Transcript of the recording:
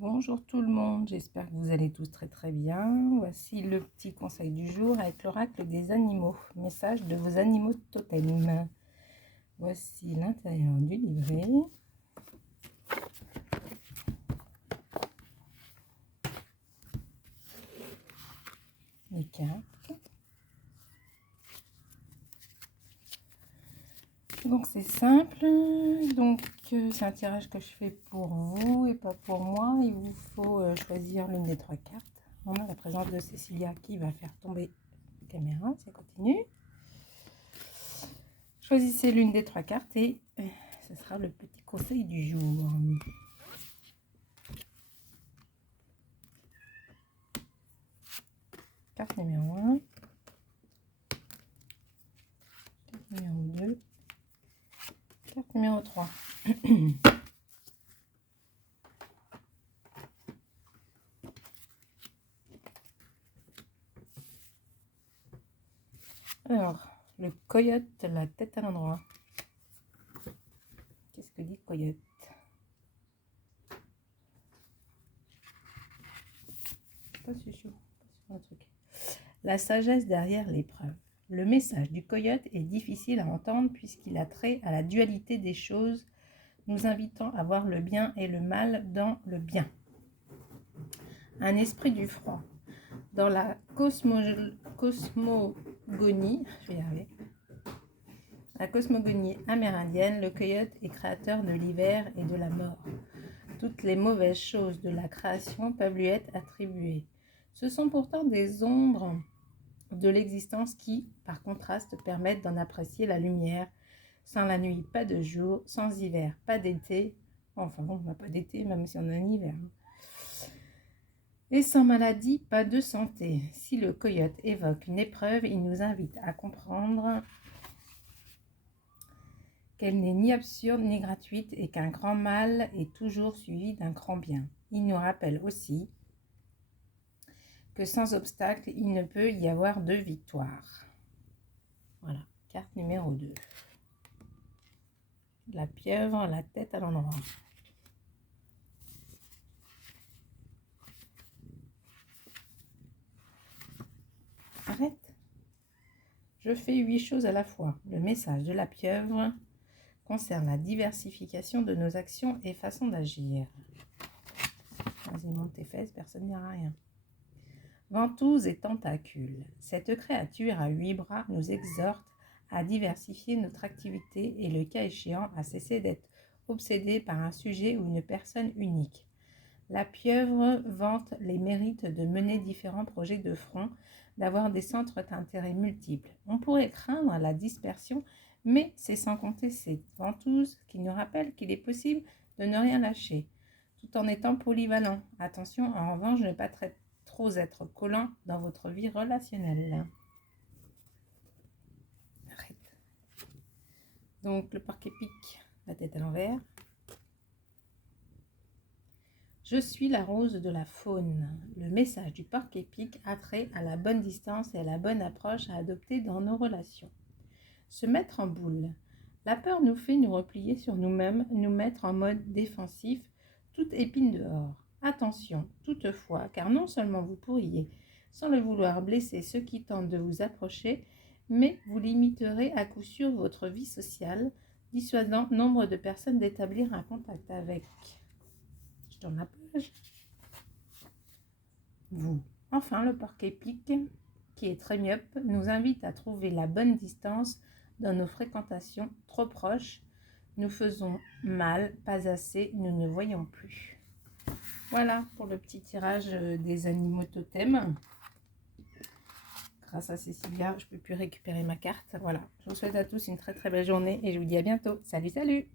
Bonjour tout le monde, j'espère que vous allez tous très bien. Voici le petit conseil du jour avec l'oracle des animaux. Message de vos animaux totems. Voici l'intérieur du livret. Les cartes. Donc c'est simple. Donc c'est un tirage que je fais pour vous et pas pour moi. Il vous faut choisir l'une des trois cartes. On a la présence de Cécilia qui va faire tomber la caméra. Ça continue. Choisissez l'une des trois cartes et ce sera le petit conseil du jour. Carte numéro 1, carte numéro 2, carte numéro 3. Alors, le coyote, la tête à l'endroit. Qu'est-ce que dit coyote? Pas si chaud, pas sur un truc. La sagesse derrière l'épreuve. Le message du coyote est difficile à entendre puisqu'il a trait à la dualité des choses, nous invitant à voir le bien et le mal dans le bien. Un esprit du froid. Dans la cosmogonie, je vais y arriver. La cosmogonie amérindienne, le coyote est créateur de l'hiver et de la mort. Toutes les mauvaises choses de la création peuvent lui être attribuées. Ce sont pourtant des ombres de l'existence qui, par contraste, permettent d'en apprécier la lumière. Sans la nuit, pas de jour. Sans hiver, pas d'été. Enfin, on n'a pas d'été, même si on a un hiver. Et sans maladie, pas de santé. Si le coyote évoque une épreuve, il nous invite à comprendre qu'elle n'est ni absurde ni gratuite et qu'un grand mal est toujours suivi d'un grand bien. Il nous rappelle aussi que sans obstacle, il ne peut y avoir de victoire. Voilà, carte numéro 2. La pieuvre, la tête à l'endroit. Arrête. Je fais 8 choses à la fois. Le message de la pieuvre concerne la diversification de nos actions et façons d'agir. Vas-y, monte tes fesses, personne n'ira rien. Ventouse et tentacules. Cette créature à 8 bras nous exhorte à diversifier notre activité et le cas échéant à cesser d'être obsédé par un sujet ou une personne unique. La pieuvre vante les mérites de mener différents projets de front, d'avoir des centres d'intérêt multiples. On pourrait craindre la dispersion, mais c'est sans compter cette ventouse qui nous rappelle qu'il est possible de ne rien lâcher, tout en étant polyvalent. Attention, en revanche, ne pas trop être collant dans votre vie relationnelle. Arrête. Donc, le porc-épic, la tête à l'envers. Je suis la rose de la faune. Le message du porc-épic a trait à la bonne distance et à la bonne approche à adopter dans nos relations. Se mettre en boule. La peur nous fait nous replier sur nous-mêmes, nous mettre en mode défensif, toute épine dehors. Attention, toutefois, car non seulement vous pourriez, sans le vouloir, blesser ceux qui tentent de vous approcher, mais vous limiterez à coup sûr votre vie sociale, dissuadant nombre de personnes d'établir un contact avec. Je tourne la page. Vous. Enfin, le porc-épic, qui est très myope, nous invite à trouver la bonne distance dans nos fréquentations trop proches. Nous faisons mal, pas assez, nous ne voyons plus. Voilà pour le petit tirage des animaux totems. Grâce à Cécilia, je ne peux plus récupérer ma carte. Voilà, je vous souhaite à tous une très belle journée et je vous dis à bientôt. Salut, salut!